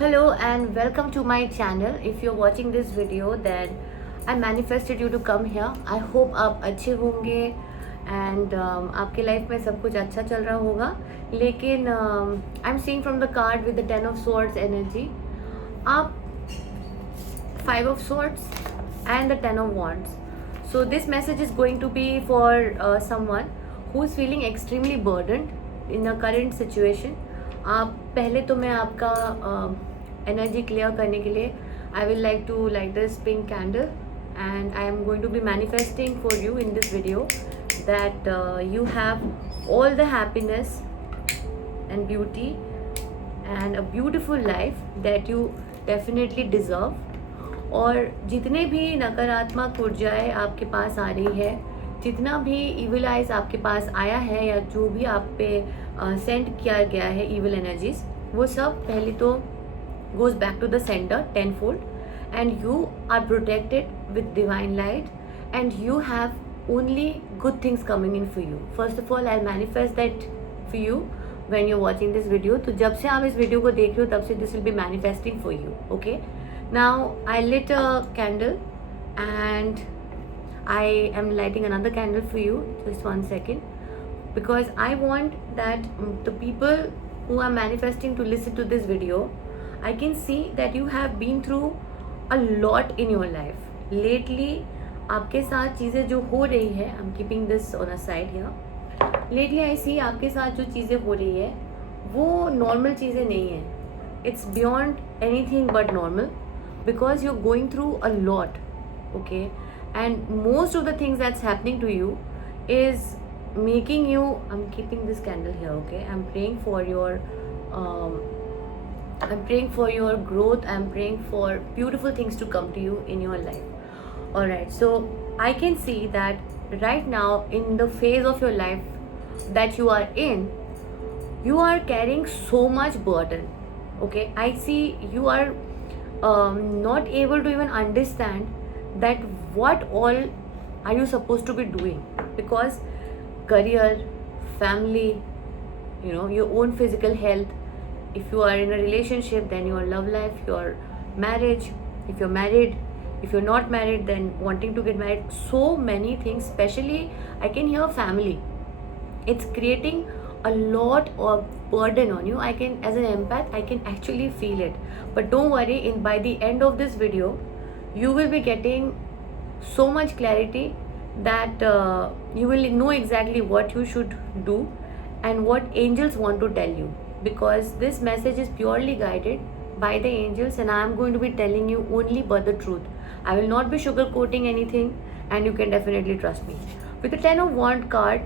Hello and welcome to my channel. If you're watching this video, then I manifested you to come here. I hope आप अच्छे होंगे and आपके life में सब कुछ अच्छा चल रहा होगा. लेकिन I'm seeing from the card with the Ten of Swords energy, आप Five of Swords and the Ten of Wands. So this message is going to be for someone who is feeling extremely burdened in a current situation. आप पहले तो मैं आपका energy clear करने के लिए I will like to light this pink candle and I am going to be manifesting for you in this video that you have all the happiness and beauty and a beautiful life that you definitely deserve. और जितने भी नकारात्मक ऊर्जाएं आपके पास आ रही है, जितना भी evil eyes आपके पास आया है या जो भी आप पे सेंड किया गया है इविल एनर्जीज, वो सब पहले तो goes back to the center tenfold and you are protected with divine light and you have only good things coming in for you. First of all I manifest that for you when you are watching this video. तो जब से आप इस video को देख रहे हो तब से this will be manifesting for you. Okay, now I lit a candle and I am lighting another candle for you. Just 1 second, because I want that the people who are manifesting to listen to this video, I can see that you have been through a lot in your life lately. आपके साथ चीज़ें जो हो रही है, I'm keeping this on a side here. Lately I see आपके साथ जो चीज़ें हो रही है वो नॉर्मल चीज़ें नहीं है. It's beyond anything but normal because you're going through a lot. Okay, and most of the things that's happening to you is making you, I'm keeping this candle here. Okay, I'm praying for your growth. I'm praying for beautiful things to come to you in your life. All right, so I can see that right now in the phase of your life that you are in, you are carrying so much burden. Okay, I see you are not able to even understand that what all are you supposed to be doing, because career, family, your own physical health, if you are in a relationship, then your love life, your marriage, if you're married, if you're not married, then wanting to get married, so many things. Especially I can hear family, it's creating a lot of burden on you. I can, as an empath, I can actually feel it. But don't worry, by the end of this video you will be getting so much clarity that you will know exactly what you should do and what angels want to tell you, because this message is purely guided by the angels and I am going to be telling you only but the truth. I will not be sugarcoating anything and you can definitely trust me. With the Ten of Wands card,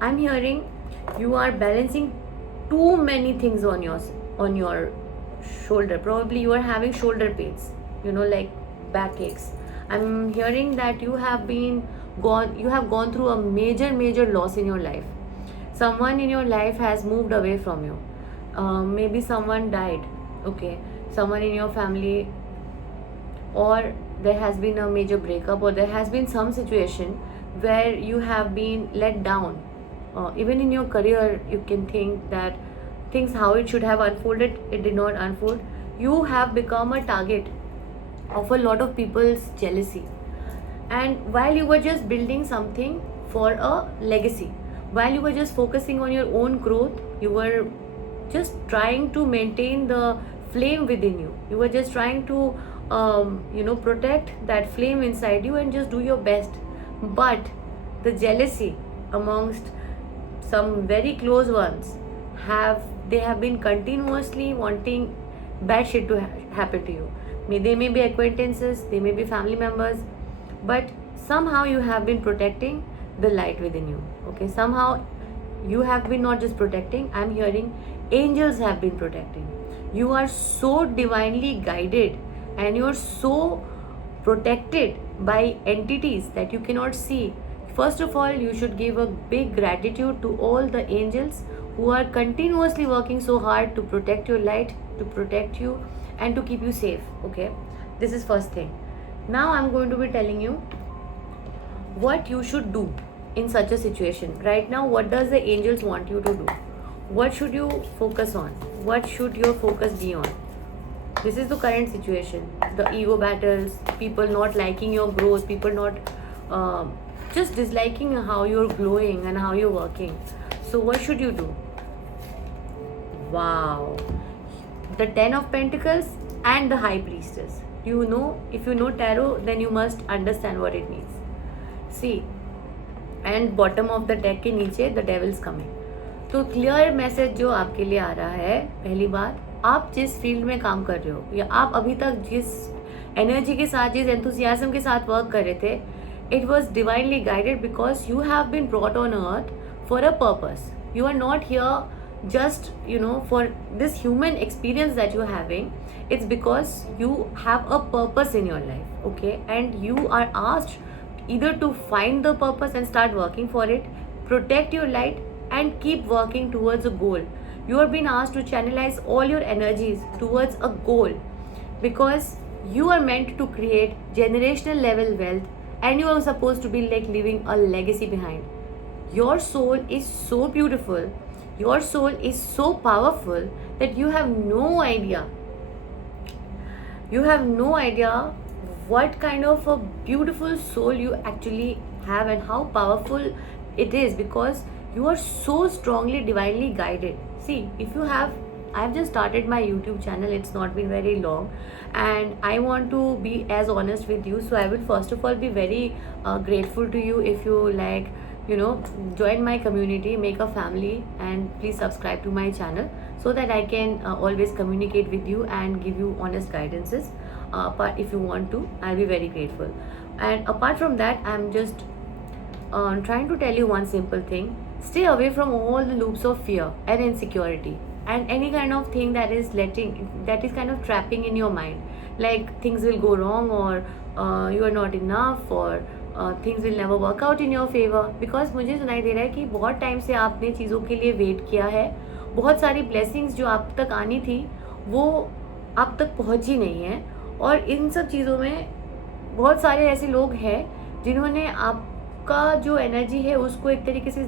I'm hearing you are balancing too many things on your shoulder. Probably you are having shoulder pains, like backaches. I'm hearing that you have gone through a major loss in your life. Someone in your life has moved away from you. Maybe someone died. Okay, someone in your family, or there has been a major breakup, or there has been some situation where you have been let down. Even in your career, you can think that things how it should have unfolded, it did not unfold. You have become a target of a lot of people's jealousy, and while you were just building something for a legacy, while you were just focusing on your own growth, you were just trying to maintain the flame within you. You were just trying to protect that flame inside you and just do your best. But the jealousy amongst some very close ones have been continuously wanting bad shit to happen to you. They may be acquaintances, they may be family members, but somehow you have been protecting the light within you. Okay, somehow you have been not just protecting, I'm hearing angels have been protecting. You are so divinely guided and you are so protected by entities that you cannot see. First of all, you should give a big gratitude to all the angels who are continuously working so hard to protect your light, to protect you and to keep you safe. Okay, this is first thing. Now I'm going to be telling you what you should do in such a situation. Right now, what does the angels want you to do? What should you focus on? What should your focus be on? This is the current situation. The ego battles, people not liking your growth, people not just disliking how you're glowing and how you're working. So what should you do? Wow, the 10 of Pentacles and the High Priestess. You know, if you know tarot, then you must understand what it means. See, and bottom of the deck के नीचे the devil's coming. तो clear message जो आपके लिए आ रहा है, पहली बात, आप जिस फील्ड में काम कर रहे हो या आप अभी तक जिस एनर्जी के साथ, जिस एंथुसियाज्म के साथ वर्क कर रहे थे, it was divinely guided because you have been brought on earth for a purpose. You are not here just for this human experience that you're having. It's because you have a purpose in your life, okay, and you are asked either to find the purpose and start working for it, protect your light and keep working towards a goal. You are being asked to channelize all your energies towards a goal because you are meant to create generational level wealth and you are supposed to be like leaving a legacy behind. Your soul is so beautiful, your soul is so powerful that you have no idea. You have no idea what kind of a beautiful soul you actually have and how powerful it is because you are so strongly divinely guided. See, if you have, I've just started my YouTube channel, it's not been very long and I want to be as honest with you. So I will first of all be very grateful to you if you like join my community, make a family and please subscribe to my channel so that I can always communicate with you and give you honest guidances. But if you want to, I'll be very grateful. And apart from that, I'm just trying to tell you one simple thing. Stay away from all the loops of fear and insecurity and any kind of thing that is kind of trapping in your mind, like things will go wrong or you are not enough or things will never work out in your favour. Because मुझे सुनाई दे रहा है कि बहुत time से आपने चीज़ों के लिए वेट किया है, बहुत सारी ब्लेसिंग्स जो आप तक आनी थी वो आप तक पहुंची नहीं है और इन सब चीज़ों में बहुत सारे ऐसे लोग हैं जिन्होंने आपका जो एनर्जी है उसको एक तरीके से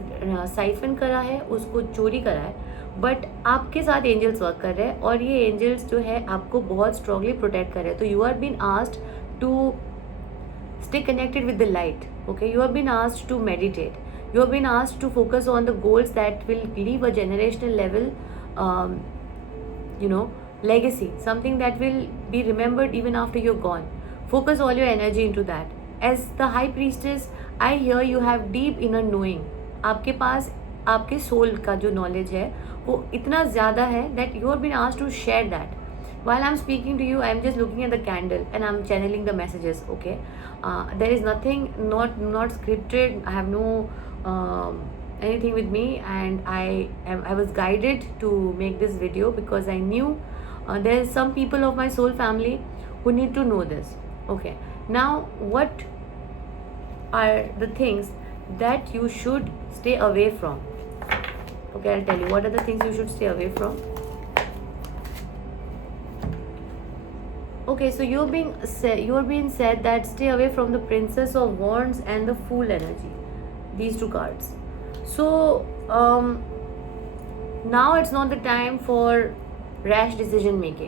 साइफन करा है, उसको चोरी करा है. बट आपके साथ एंजल्स वर्क कर रहे हैं और ये एंजल्स जो है आपको बहुत स्ट्रांगली प्रोटेक्ट कर रहे हैं. तो you are been asked to stay connected with the light, okay? You have been asked to meditate, you have been asked to focus on the goals that will leave a generational level legacy, something that will be remembered even after you're gone. Focus all your energy into that. As the High Priestess, I hear you have deep inner knowing. आपके पास आपके soul का जो knowledge है वो इतना ज़्यादा है that you have been asked to share that. While I'm speaking to you, I'm just looking at the candle and I'm channeling the messages, okay? There is nothing, not scripted. I have no anything with me and I was guided to make this video because I knew there's some people of my soul family who need to know this, okay? Now, what are the things that you should stay away from? Okay, I'll tell you what are the things you should stay away from. Okay, so you're being said that stay away from the Princess of Wands and the Fool energy, these two cards. So now it's not the time for rash decision making.